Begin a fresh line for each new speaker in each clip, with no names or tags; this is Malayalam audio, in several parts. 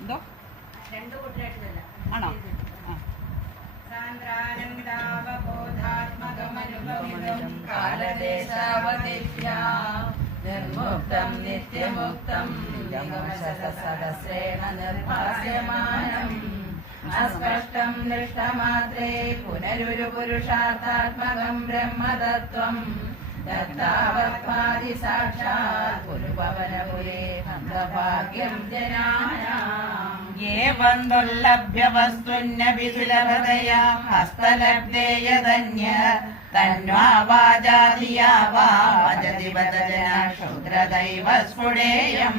എന്തോ?
ആണോ?
നിർമുക്തം നിത്യമുക്തം. യമശതസഹസ്രേണ നിർഭാസ്യമാനം. അസ്പഷ്ടം ദൃഷ്ടമാത്രേ പുനരുരു പുരുഷാർത്ഥാത്മകം ബ്രഹ്മതത്വം. ദത്താവത്പാതി സാക്ഷാത് പുരുപവനപുരേ ഹന്തഭാഗ്യം ജനാനാം. ഏവം ദുർലഭ്യ വസ്തുന്നപി സുലഭതയാ ഹസ്തലബ്ധേയതന്യ തന്വാ വാചാദിയാ വചതി വദജന ശൂദ്രദൈവ സ്ഫുടേയം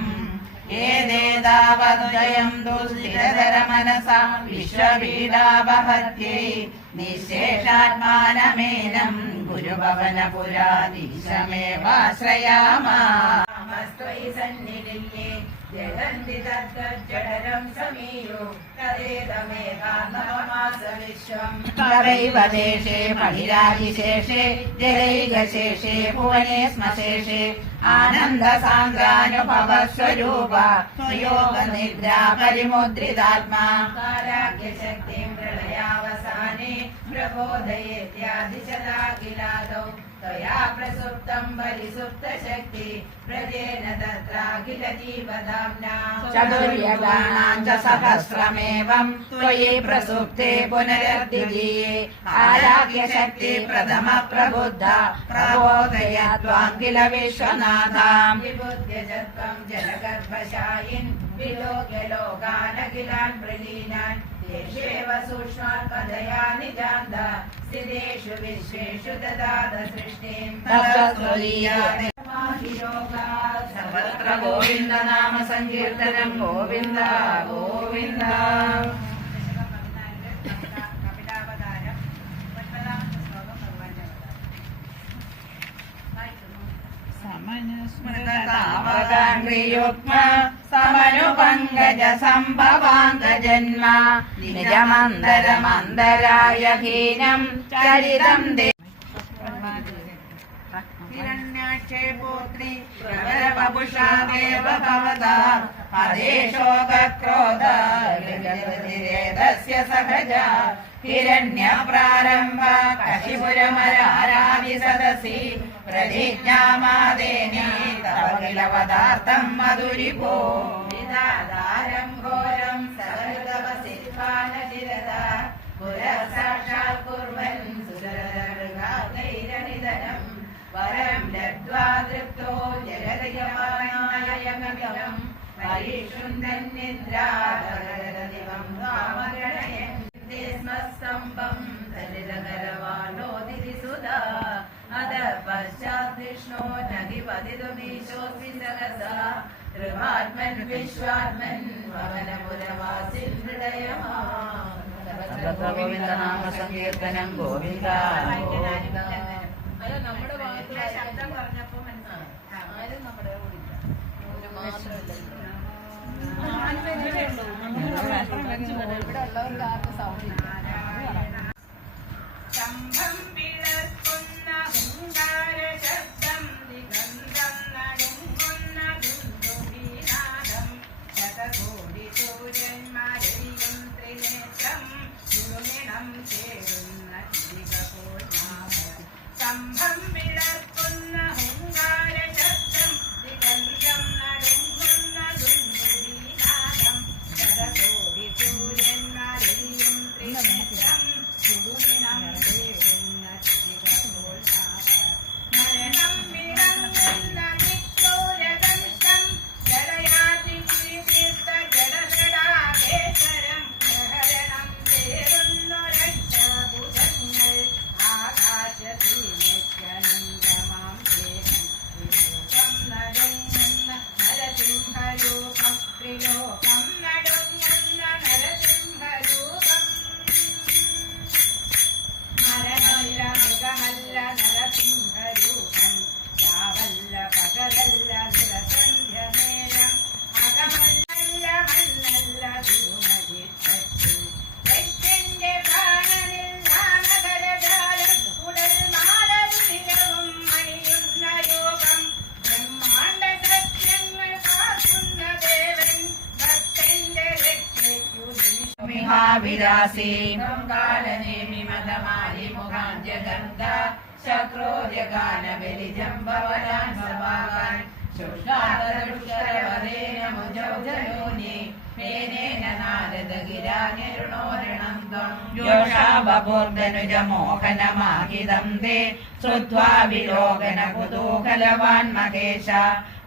ഏതേതാവദ്വയം ദുസ്ഥിരതര മനസാ വിശ്വപീഡാവഹത്യേ നിശേഷാത്മാനമേനം ഗുരുഭവനപുരാധീശമേവാശ്രയാമാ നമസ്ത്വയി സന്നിധില്ലേ ജഗന്തി തദ്ഗജ്ജഠരം സമീയോ തവൈവ ദേശേ മഹിരാതിശേഷേ ജലൈകശേഷേ ഭുവനെ ശ്മശേഷേ ആനന്ദസാന്ദ്രാനുഭവ സ്വരൂപ സ്വയോഗ നിദ്രാ പരിമുദ്രിതാത്മാ കാരാഗ്യശക്തിം प्रबोधयेत्यादिशदा
किलादौ त्वया प्रसुप्तम् बलिसुप्तशक्ति प्रजेन बलि सुप्तशक्ति प्रजेन
च सहस्रमेवम् त्वयि प्रसुप्ते पुनरदि प्रथम प्रबुद्धा प्रबोदय त्वाङ्गिल विश्वनाथम्।
विबुध्य जं जनगर्भशायिन् विलोक्य लोकान् अखिलान्
प्रलीनान्। देशेव
सूक्ष्मात्मदया निजान्त स्थितेषु
विश्वेषु
ददात सृष्टिं सर्वत्र
गोविन्द नाम सङ्कीर्तनं गोविन्द गोविन्द समनुस्मृततामगाङ्ग्रियोक्मा സമനുസ്മൃതതാവകാംഗ്രിയുഗ്മ സമനുപങ്കജ സംഭവാംഗജന്മ നിജമന്തരമന്തരായ ഹീനം ചരിതം ഹിരണ്യാക്ഷേപോത്രി
ഹിരണ്യാക്ഷേ
പുത്രി പ്രവരപുഷാ ദേവ ഭവതാ ഹരേശോകക്രോധേതസ്യ സഹജ हिरण्यप्रारम्भ कशिपुरमरारादिसदसि प्रतिज्ञामादेने तव किल पदार्थम् मधुरिभो निदादारम् घोरम् सहृतव शिल्पानचिरद पुरः साक्षात् कुर्वन् सुरदृगातैरनिधनम् वरम् लब्ध्वा तृप्तो जगदयमानाय गम्यम् हरिषुन्दन्निद्रा പത്മസ്തംഭം ലലിതകരവാളോതിരിസുത അത പശ്ചാത് വിഷ്ണോ നദിപതിതുമീശോസിതകസ ൃമാത്മൻ വിശ്വാത്മൻ ഭവനപുരവാസിൻ ഹൃദയമാ. ഗോവിന്ദ നാമ സങ്കീർത്തനം ഗോവിന്ദ
നമ്മുടെ ശബ്ദം പറഞ്ഞപ്പോ മനസ്സിലായി. ആരും നമ്മുടെ കൂടി മാത്രമല്ല ഇവിടെ ഉള്ളവർക്ക് ആർക്കും സൗണ്ട് ഇല്ല
യോഷാബോർധനുജ മോഹനമാഹിതം തേ ശ്രുവാ വിലോകന കുതൂഹലവാൻ മഹേശ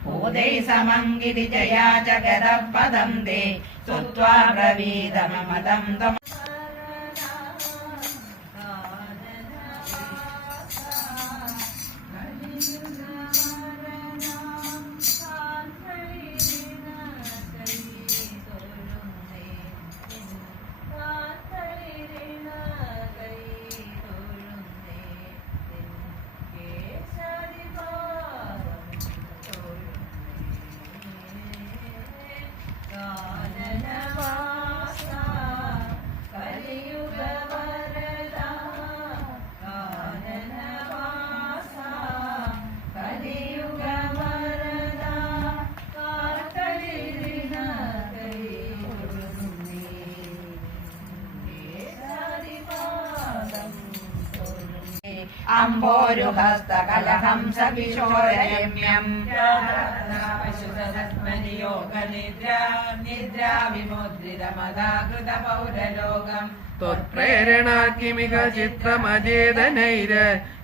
ഭൂതൈ സമംഗിരി ജയാ ജഗതപദം തേ ശ്രുവാ ബ്രവീതമമദം ത്വം അംബോരുഹസ്തകലഹംസ കിശോരരമ്യം
നിദ്രാ വിമുദ്രിതമതാകൃത പൗരലോകം
त्वत्प्रेरणाकिमिह चित्रमजेदनैर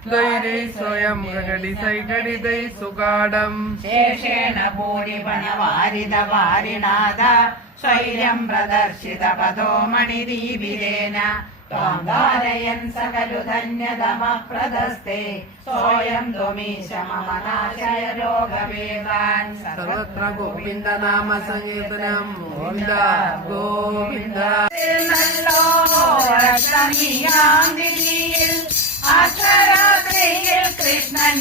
द्वैरै स्वयं गगडिसैगडितै सुगाढम्
ശേഷേണ ഭൂരിപണവാരിത വാരിണാഥ സ്വൈര്യം പ്രദർശിത പദോ മണിദീപിരേന ത്വാന്താരയൻ സകലു ധന്യതമ പ്രദസ്തേ സോയം ത്വമീശ മമ നാശയ രോഗവേദാൻ सर्वत्र
गोविन्दनाम सङ्कीर्तनम् गोविन्द गोविन्द
നല്ലോരക്ഷമിയാന്തിരിയിൽ അക്ഷരാത്രിയിൽ കൃഷ്ണൻ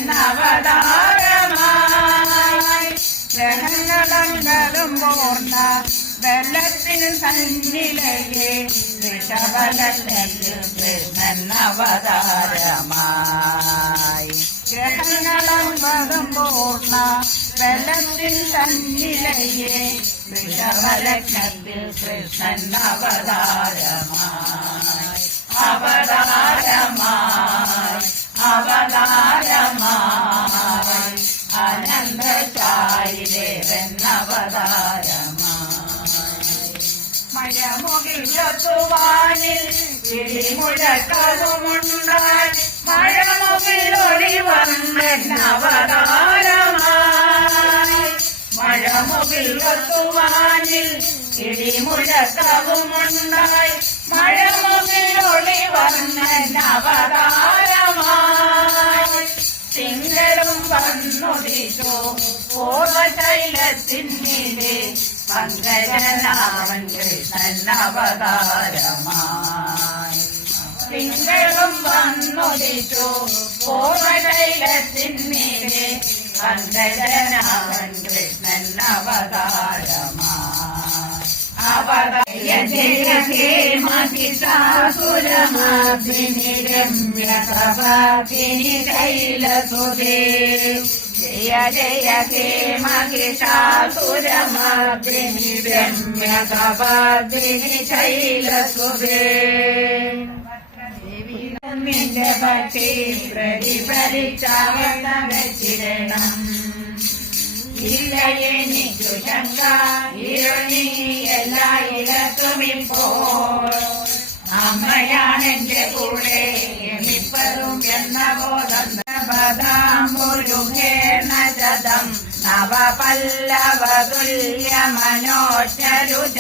അവതാരമായി ഗ്രഹങ്ങളങ്ങളും പൂർണ്ണ വെള്ളത്തിന് സന്നിലയെ ഋഷഭലത്തിൽ കൃഷ്ണൻ അവതാരമായി ഗ്രഹങ്ങളും പൂർണ വെള്ളത്തിൽ സന്നിലയെ കൃഷ്ണൻ അവതാരമായി അവതാരമായി അവതാരമായി അനന്തചാരി ദേവൻ അവതാരമായി മഴമുകിലൊത്തുവാനിൽ ഇടിമുഴക്കവുമുണ്ടായി. മഴമുകിൽ ഒളിവന്നൻ അവതാരമായി മഴമുകിൽ ഒത്തുവാനിൽ ഇടിമുഴക്കവുമുണ്ടായി. മഴമുകിൽ ഒളിവന്നൻ അവതാരമായി തിങ്കളും വന്നുദിച്ചു പൂർവശൈലത്തിന്നിലെ പങ്കജനാവൻ കൃഷ്ണൻ അവതാരമായി തിങ്കളും വന്നുദിച്ചു പൂർവശൈലത്തിന്നിലെ പങ്കജനാവൻ ജയ ജയ ഹേ മഹിഷാസുരമാർദിനി രമ്യ കപാദിനി ശൈലസുതേ
നിന്റെ ഭക്തി പ്രതിഫലിച്ചാവണ
വെച്ചിരണം ഇല്ല എനിക്കു ശങ്ക ഇരുണി എല്ലായിടത്തും ഇപ്പോൾ അമ്മയാണെന്റെ കൂടെ സദാമുരുകേണ ജതം നവപല്ലവതുല്യമനോജരുജ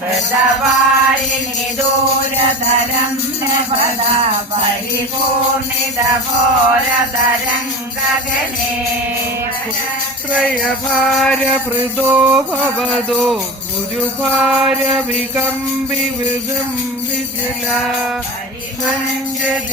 ഹൃതവാരിണി ദൂരതരം നപദ പരിപൂർണിതോരതരംഗകലേ
ത്രയഭാരഭൃതോ ഭവതോ ഗുരുഭാരവികമ്പി വികംബിജല
സഞ്ജയ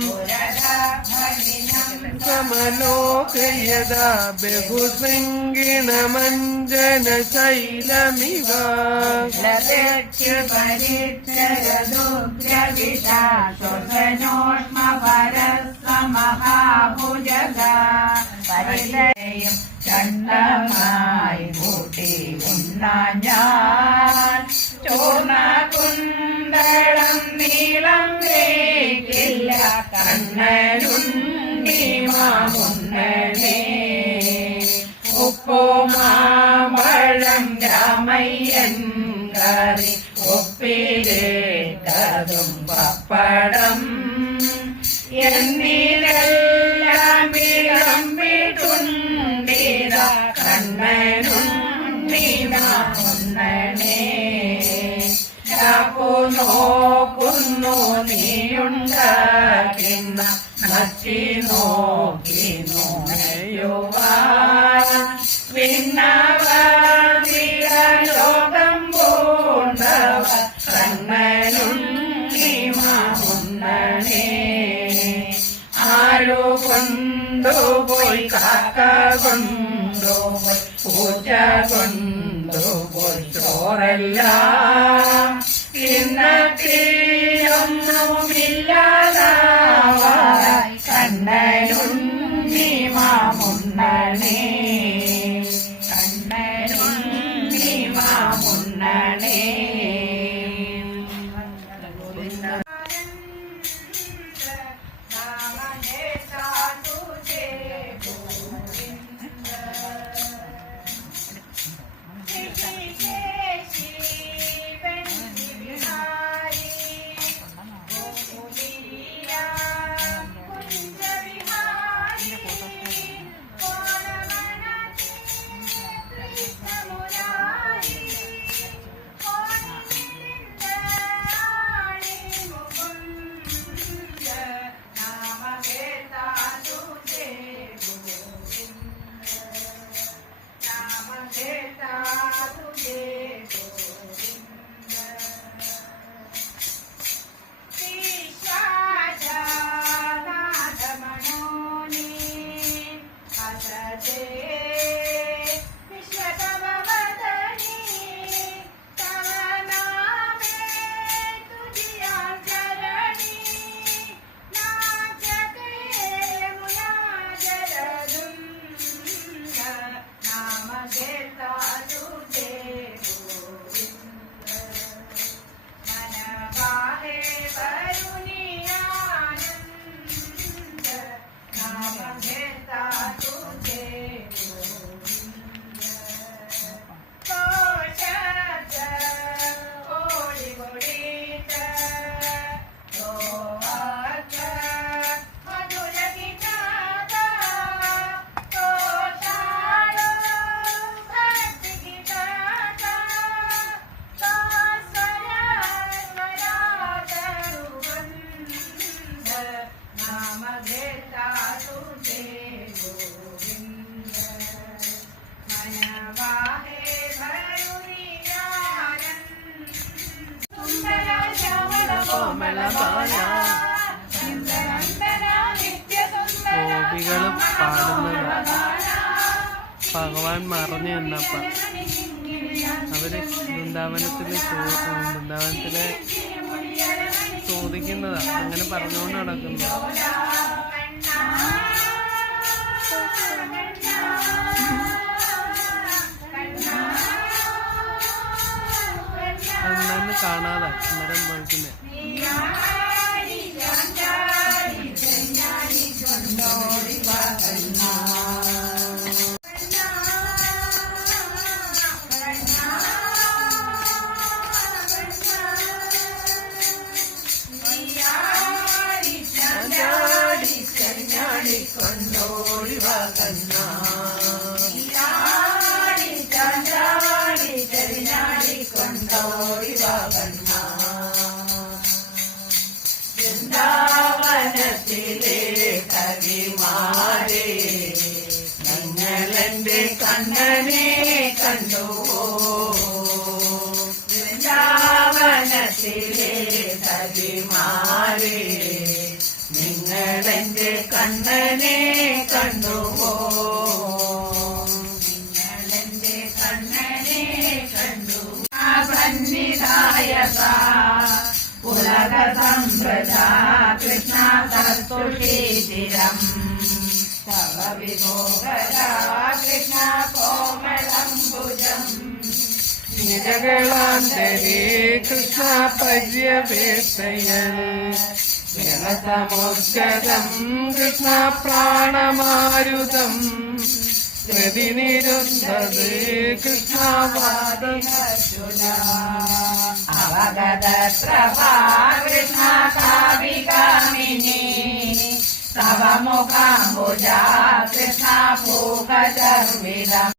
സമലോകയതാ
ബഹുശൃംഗിണമഞ്ജനശൈലമിവ
മഹാഭുജഗ പരിതയും ചണ്ടമായി കൂട്ടി ചോർണ കുണ്ടളം നീളം വേക്കില്ല കണ്ണനുണ്ണി മാമുണ്ണനേ ഉപ്പുമാമ്പഴം രാമയ്യൻ കറി ഒപ്പിലേറ്റതും പപ്പടം എന്നിലെല്ലാം വിളമ്പിട്ടുണ്ടിത നീയുണ്ടാക്കുന്ന 町の
ഗോപികൾ പാടുന്നത്
ഭഗവാൻ മറഞ്ഞു എന്നപ്പ
അവർ വൃന്ദാവനത്തിൽ വൃന്ദാവനത്തിലെ ചോദിക്കുന്നതാ. അങ്ങനെ പറഞ്ഞുകൊണ്ട് നടക്കുന്നു. അന്നു
കാണാതെ. അന്നേരം പോയിക്കുന്നേ.
വൃന്ദാവനത്തിലെ
നബിമാരെ ഞങ്ങളെന്റെ കണ്ണനെ കണ്ടു? വൃന്ദാവനത്തിലെ നബിമാരെ നിങ്ങളെന്റെ കണ്ണനെ കണ്ടു? നിങ്ങളെന്റെ കണ്ണനെ കണ്ടു? സന്നിധായക ഉലക സമ്പ്രദാ കൃഷ്ണ തത്തുഷീതിരാ കൃഷ്ണ കോമളംബുജം
നിരകളാന്തരേ കൃഷ്ണ പര്യവേക്ഷയൻ ജലസമുദ്ഗതം കൃഷ്ണ പ്രാണമാരുതം പ്രതിനിരുന്നത് കൃഷ്ണവാദർജുന
അവഗത പ്രഭാ കൃഷ്ണ കാവികാമിനി สาวโมกังบุญาเสนาภูกระจังวิดัง